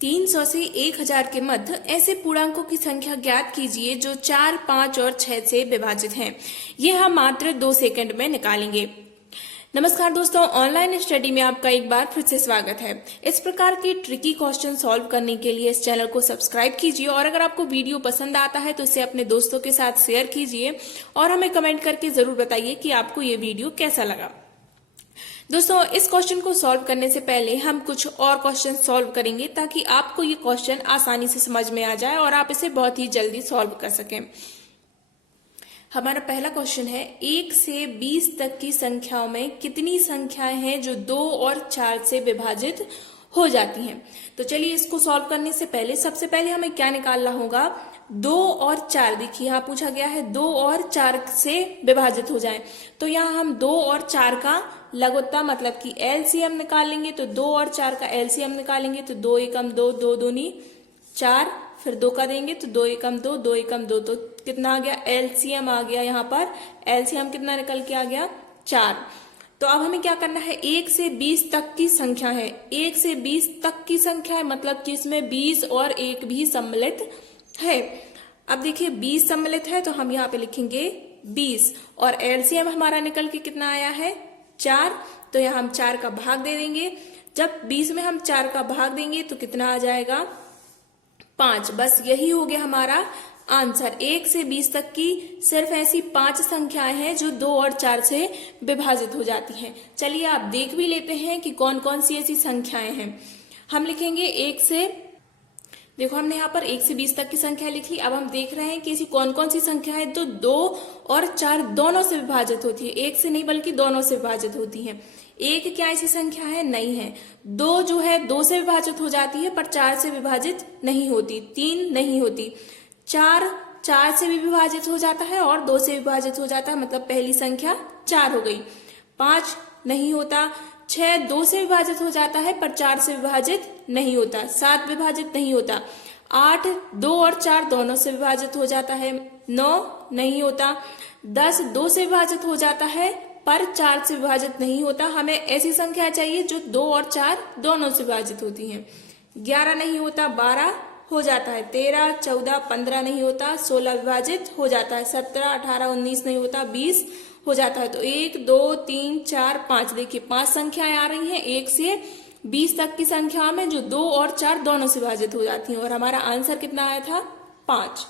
300 से 1000 के मध्य ऐसे पूर्णांकों की संख्या ज्ञात कीजिए जो 4, 5 और 6 से विभाजित हैं। ये हम मात्र 2 सेकंड में निकालेंगे। नमस्कार दोस्तों, ऑनलाइन स्टडी में आपका एक बार फिर से स्वागत है। इस प्रकार के ट्रिकी क्वेश्चन सॉल्व करने के लिए इस चैनल को सब्सक्राइब कीजिए और अगर आपको वीडियो पसंद आता है तो इसे अपने दोस्तों के साथ शेयर कीजिए और हमें कमेंट करके जरूर बताइए कि आपको ये वीडियो कैसा लगा। दोस्तों, इस क्वेश्चन को सॉल्व करने से पहले हम कुछ और क्वेश्चन सॉल्व करेंगे ताकि आपको ये क्वेश्चन आसानी से समझ में आ जाए और आप इसे बहुत ही जल्दी सॉल्व कर सकें। हमारा पहला क्वेश्चन है, 1 से 20 तक की संख्याओं में कितनी संख्याएं हैं जो 2 और 4 से विभाजित हो जाती हैं। तो चलिए इसको सॉल्व करने से पहले सबसे पहले हमें क्या निकालना होगा, 2 और 4। देखिए यहाँ पूछा गया है 2 और 4 से विभाजित हो जाए, तो यहाँ हम 2 और 4 का लघुत्तम मतलब कि एलसीएम निकालेंगे। तो 2 और 4 का एलसीएम निकालेंगे तो 2 एकम 2, 2 दूनी 4, फिर 2 का देंगे तो 2 एकम 2, 2 एकम 2, तो कितना आ गया, एलसीएम आ गया। यहाँ पर एलसीएम कितना निकल के आ गया, 4। तो अब हमें क्या करना है, 1 से 20 तक की संख्या है। 1 से 20 तक की संख्या है मतलब कि इसमें 20 और 1 भी सम्मिलित है। अब देखिए 20 सम्मिलित है तो हम यहाँ पे लिखेंगे 20 और एलसीएम हमारा निकल के कितना आया है, 4। तो यहाँ हम 4 का भाग दे देंगे। जब 20 में हम 4 का भाग देंगे तो कितना आ जाएगा, 5। बस यही हो गया हमारा आंसर। 1 से 20 तक की सिर्फ ऐसी 5 संख्याएं हैं जो 2 और 4 से विभाजित हो जाती हैं। चलिए आप देख भी लेते हैं कि कौन कौन सी ऐसी संख्याएं हैं। हम लिखेंगे 1 से, देखो हमने यहाँ पर 1 से 20 तक की संख्या लिखी। अब हम देख रहे हैं कि ऐसी कौन कौन सी संख्या है तो 2 और 4 दोनों से विभाजित होती है। 1 से नहीं बल्कि दोनों से विभाजित होती है। 1 क्या ऐसी संख्या है, नहीं है। 2 जो है 2 से विभाजित हो जाती है पर 4 से विभाजित नहीं होती। 3 नहीं होती। 4 से भी विभाजित हो जाता है और 2 से विभाजित हो जाता है, मतलब पहली संख्या 4 हो गई। 5 नहीं होता। 6 2 से विभाजित हो जाता है पर 4 से विभाजित नहीं होता। 7 विभाजित नहीं होता। 8 2 और 4 दोनों से विभाजित हो जाता है। 9 नहीं होता। 10 2 से विभाजित हो जाता है पर 4 से विभाजित नहीं होता। हमें ऐसी संख्या चाहिए जो 2 और 4 दोनों से विभाजित होती हैं। 11 नहीं होता। 12 हो जाता है। 13 14 15 नहीं होता। 16 विभाजित हो जाता है। 17 18 19 नहीं होता। 20 हो जाता है। तो 1 2 3 4 5, देखिए 5 संख्याएं आ रही हैं 1 से 20 तक की संख्या में जो 2 और 4 दोनों से विभाजित हो जाती हैं और हमारा आंसर कितना आया था, 5।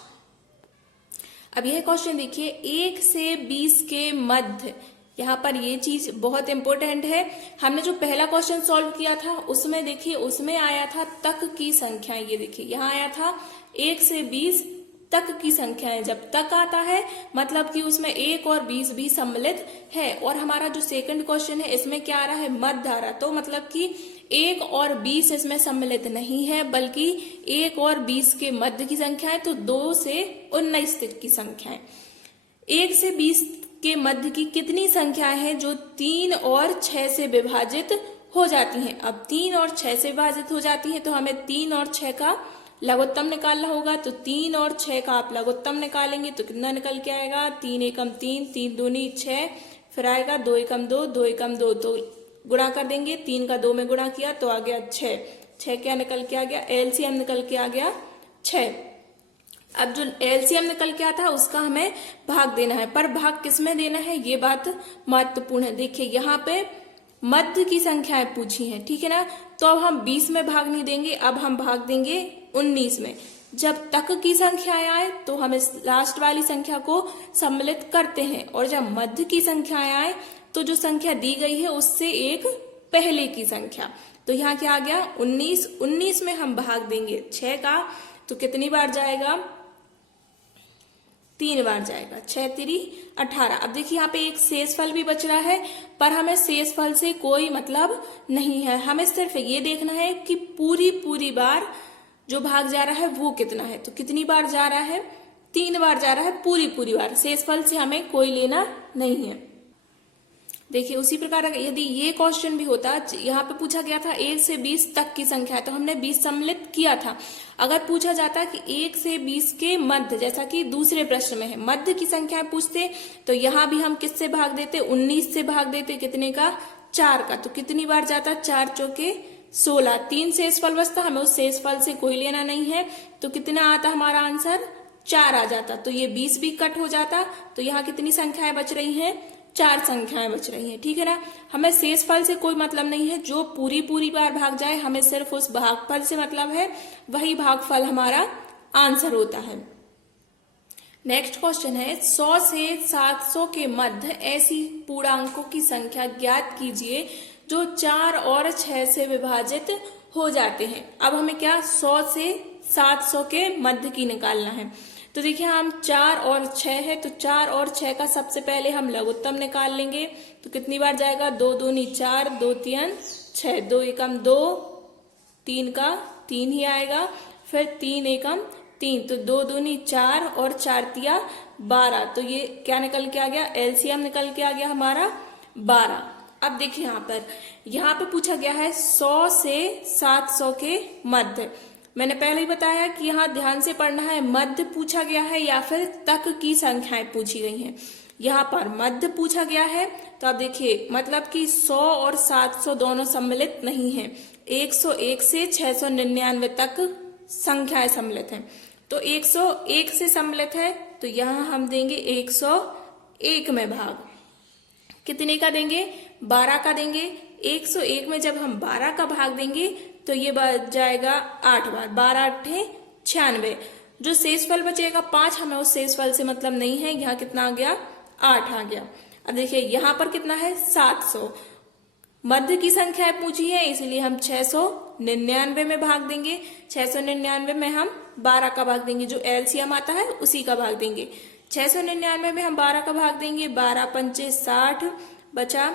अब यह क्वेश्चन देखिए, 1 से 20 के मध्य, यहाँ पर ये चीज बहुत इंपॉर्टेंट है। हमने जो पहला क्वेश्चन सॉल्व किया था उसमें देखिए उसमें आया था तक की संख्याएं। ये देखिए यहाँ आया था 1 से 20 तक की संख्याएं। जब तक आता है मतलब कि उसमें 1 और 20 भी सम्मिलित है। और हमारा जो सेकंड क्वेश्चन है इसमें क्या आ रहा है, मध्य आ रहा, तो मतलब कि 1 और 20 इसमें सम्मिलित नहीं है बल्कि 1 और 20 के मध्य की संख्या है। तो 2 से 19 तक की संख्याएं। 1 से 20 के मध्य की कितनी संख्याएं हैं जो 3 और 6 से विभाजित हो जाती हैं। अब 3 और 6 से विभाजित हो जाती है तो हमें 3 और 6 का लघुत्तम निकालना होगा। तो 3 और 6 का आप लघुत्तम निकालेंगे तो कितना निकल के आएगा, 3 एकम 3, 3 दूनी 6, फिर आएगा 2 एकम 2, 2 एकम 2, तो गुणा कर देंगे। 3 का 2 में गुणा किया तो आ गया 6। 6 क्या निकल के आ गया, एलसीएम निकल के आ गया 6। अब जो एलसीएम निकल के आता है उसका हमें भाग देना है, पर भाग किस में देना है ये बात महत्वपूर्ण है। देखिए यहाँ पे मध्य की संख्याएं पूछी हैं, ठीक है ना। तो अब हम 20 में भाग नहीं देंगे, अब हम भाग देंगे 19 में। जब तक की संख्याएं आए तो हम इस लास्ट वाली संख्या को सम्मिलित करते हैं और जब मध्य की संख्याएं आए तो जो संख्या दी गई है उससे एक पहले की संख्या। तो यहाँ क्या आ गया, 19। 19 में हम भाग देंगे 6 का तो कितनी बार जाएगा, 3 बार जाएगा। 6 3 18। अब देखिए यहाँ पे एक शेषफल भी बच रहा है पर हमें शेषफल से कोई मतलब नहीं है। हमें सिर्फ ये देखना है कि पूरी बार जो भाग जा रहा है वो कितना है। तो कितनी बार जा रहा है, 3 बार जा रहा है पूरी बार। शेषफल से हमें कोई लेना नहीं है। देखिए उसी प्रकार यदि ये क्वेश्चन भी होता, यहाँ पे पूछा गया था 1 से 20 तक की संख्या है तो हमने 20 सम्मिलित किया था। अगर पूछा जाता कि 1 से 20 के मध्य, जैसा कि दूसरे प्रश्न में है, मध्य की संख्या पूछते तो यहाँ भी हम किससे भाग देते, 19 से भाग देते। कितने का, 4 का। तो कितनी बार जाता, 4 चौके 16। 3 शेषफल बचता, हमें उस शेषफल से कोई लेना नहीं है, तो कितना आता हमारा आंसर 4 आ जाता। तो ये 20 भी कट हो जाता, तो यहाँ कितनी संख्याएं बच रही हैं, 4 संख्याएं बच रही हैं। ठीक है ना, हमें शेषफल से कोई मतलब नहीं है, जो पूरी बार भाग जाए हमें सिर्फ उस भागफल से मतलब है, वही भागफल हमारा आंसर होता है। नेक्स्ट क्वेश्चन है 100 से 700 के मध्य ऐसी पूर्णांकों की संख्या ज्ञात कीजिए जो 4 और 6 से विभाजित हो जाते हैं। अब हमें क्या 100 से 700 के मध्य की निकालना है। तो देखिए हम 4 और 6 है, तो 4 और 6 का सबसे पहले हम लघुत्तम निकाल लेंगे। तो कितनी बार जाएगा, 2 दूनी 4, 2 तियन 6, 2 एकम 2, 3 का 3 ही आएगा, फिर 3 एकम 3, तो 2 दूनी 4 और 4 तिया 12। तो ये क्या निकल के आ गया, एलसीएम निकल के आ गया हमारा 12। अब देखिए यहाँ पे पूछा गया है 100 से 700 के मध्य। मैंने पहले ही बताया कि यहाँ ध्यान से पढ़ना है, मध्य पूछा गया है या फिर तक की संख्याएं पूछी गई हैं। यहाँ पर मध्य पूछा गया है, तो आप देखिए मतलब कि 100 और 700 दोनों सम्मिलित नहीं है, 101 से 699 तक संख्याएं सम्मिलित हैं। तो 101 से सम्मिलित है, तो यहाँ हम देंगे 101 में भाग, कितने का देंगे, 12 का देंगे। 101 में जब हम 12 का भाग देंगे तो ये बच जाएगा 8 बार, 12 8 96। जो शेषफल बचेगा 5, हमें उस शेषफल से मतलब नहीं है, यहाँ कितना आ गया, 8 आ गया। अब देखिए यहाँ पर कितना है, 700, मध्य की संख्या पूछी है इसलिए हम 699 में भाग देंगे। 699 में हम 12 का भाग देंगे, जो एलसीएम आता है उसी का भाग देंगे। 699 में हम 12 का भाग देंगे, 12 पंचे 60 बचा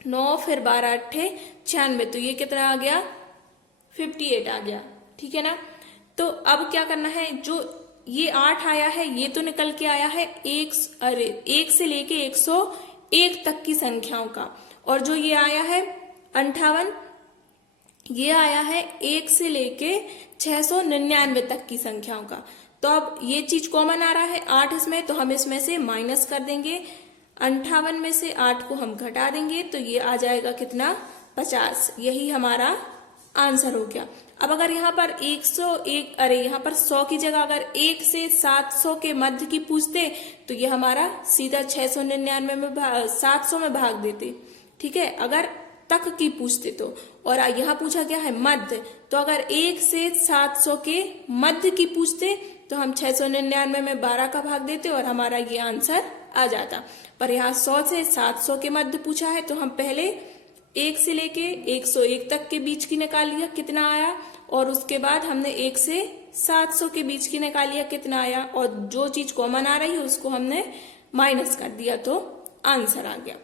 9, फिर 12 अट्ठे 96, तो ये कितना आ गया, 58 आ गया। ठीक है ना, तो अब क्या करना है, जो ये 8 आया है ये तो निकल के आया है 1 से लेके 101 तक की संख्याओं का, और जो ये आया है 58, ये आया है 1 से लेके 699 तक की संख्याओं का। तो अब ये चीज कॉमन आ रहा है 8 इसमें, तो हम इसमें से माइनस कर देंगे, 58 में से 8 को हम घटा देंगे, तो ये आ जाएगा कितना, 50। यही हमारा आंसर हो गया। अब अगर यहाँ पर 101 यहाँ पर 100 की जगह अगर 1 से 700 के मध्य की पूछते तो ये हमारा सीधा 699 में 700 में भाग देते। ठीक है, अगर तक की पूछते तो, और यहाँ पूछा गया है मध्य, तो अगर 1 से 700 के मध्य की पूछते तो हम 699 में 12 का भाग देते और हमारा ये आंसर आ जाता। पर यहाँ 100 से 700 के मध्य पूछा है, तो हम पहले 1 से लेके 101 तक के बीच की निकाल लिया, कितना आया, और उसके बाद हमने 1 से 700 के बीच की निकाल लिया, कितना आया, और जो चीज कॉमन आ रही है उसको हमने माइनस कर दिया, तो आंसर आ गया।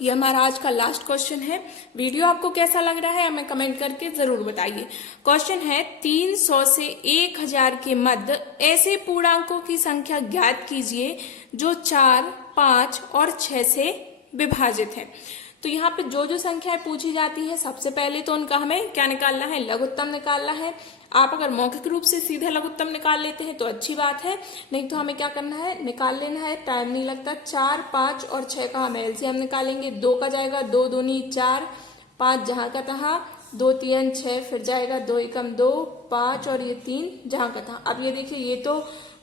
ये हमारा आज का लास्ट क्वेश्चन है। वीडियो आपको कैसा लग रहा है हमें कमेंट करके जरूर बताइए। क्वेश्चन है 300 से 1000 के मध्य ऐसे पूर्णांकों की संख्या ज्ञात कीजिए जो 4, 5 और 6 से विभाजित है। तो यहाँ पे जो जो संख्याएं पूछी जाती है सबसे पहले तो उनका हमें क्या निकालना है, लघुत्तम निकालना है। आप अगर मौखिक रूप से सीधे लघुत्तम निकाल लेते हैं तो अच्छी बात है, नहीं तो हमें क्या करना है, निकाल लेना है, टाइम नहीं लगता। 4, 5 और 6 का हम एलसीएम निकालेंगे। 2 का जाएगा 2 दूनी 4, 5 जहां का तहा, 2 3 6, फिर जाएगा 2 एकम 2, 5 और ये 3 जहां का था। अब ये देखिए ये तो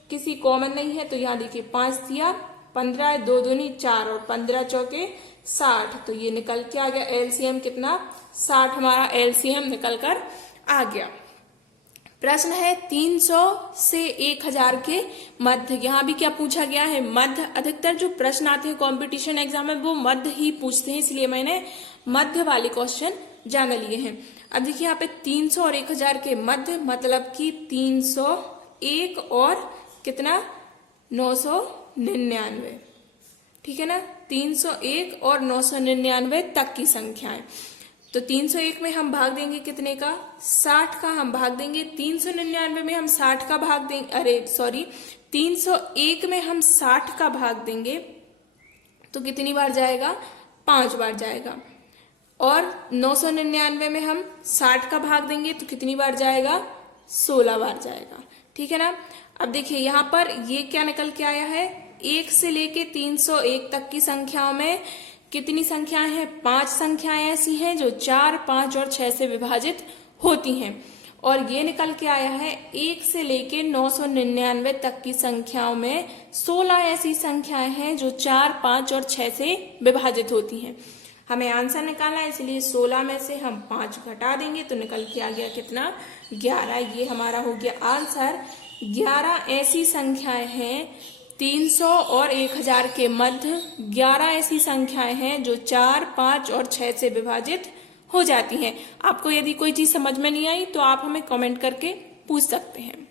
किसी कॉमन नहीं है, तो यहाँ देखिए 5 दिया 15, 2 दूनी 4 और 15 चौके 60, तो ये निकल के आ गया एलसीएम कितना, 60 हमारा एलसीएम निकल कर आ गया। प्रश्न है 300 से 1000 के मध्य। यहाँ भी क्या पूछा गया है, मध्य। अधिकतर जो प्रश्न आते हैं कंपटीशन एग्जाम में वो मध्य ही पूछते हैं, इसलिए मैंने मध्य वाले क्वेश्चन ज्यादा लिए हैं। अब देखिए यहाँ पे 300 और 1000 के मध्य, मतलब कि 301 और कितना 999, ठीक है ना, 301 और 999 तक की संख्याएं। तो 301 में हम भाग देंगे कितने का, 60 का हम भाग देंगे। 399 में हम 60 का भाग देंगे, 301 में हम 60 का भाग देंगे तो कितनी बार जाएगा, 5 बार जाएगा। और 999 में हम 60 का भाग देंगे तो कितनी बार जाएगा, 16 बार जाएगा। ठीक है ना। अब देखिए यहाँ पर ये क्या निकल के आया है, 1 से लेके 301 तक की संख्याओं में कितनी संख्याएं हैं? 5 संख्याएं ऐसी हैं जो 4, 5 और 6 से विभाजित होती हैं। और ये निकल के आया है 1 से लेके 999 तक की संख्याओं में 16 ऐसी संख्याएं हैं जो 4, 5 और 6 से विभाजित होती हैं। हमें आंसर निकालना है, इसलिए 16 में से हम 5 घटा देंगे तो निकल के आ गया कितना? 11। ये हमारा हो गया आंसर। 11 ऐसी संख्याएं हैं 300 और 1000 के मध्य 11 ऐसी संख्याएं हैं जो 4, 5 और 6 से विभाजित हो जाती हैं। आपको यदि कोई चीज समझ में नहीं आई तो आप हमें कमेंट करके पूछ सकते हैं।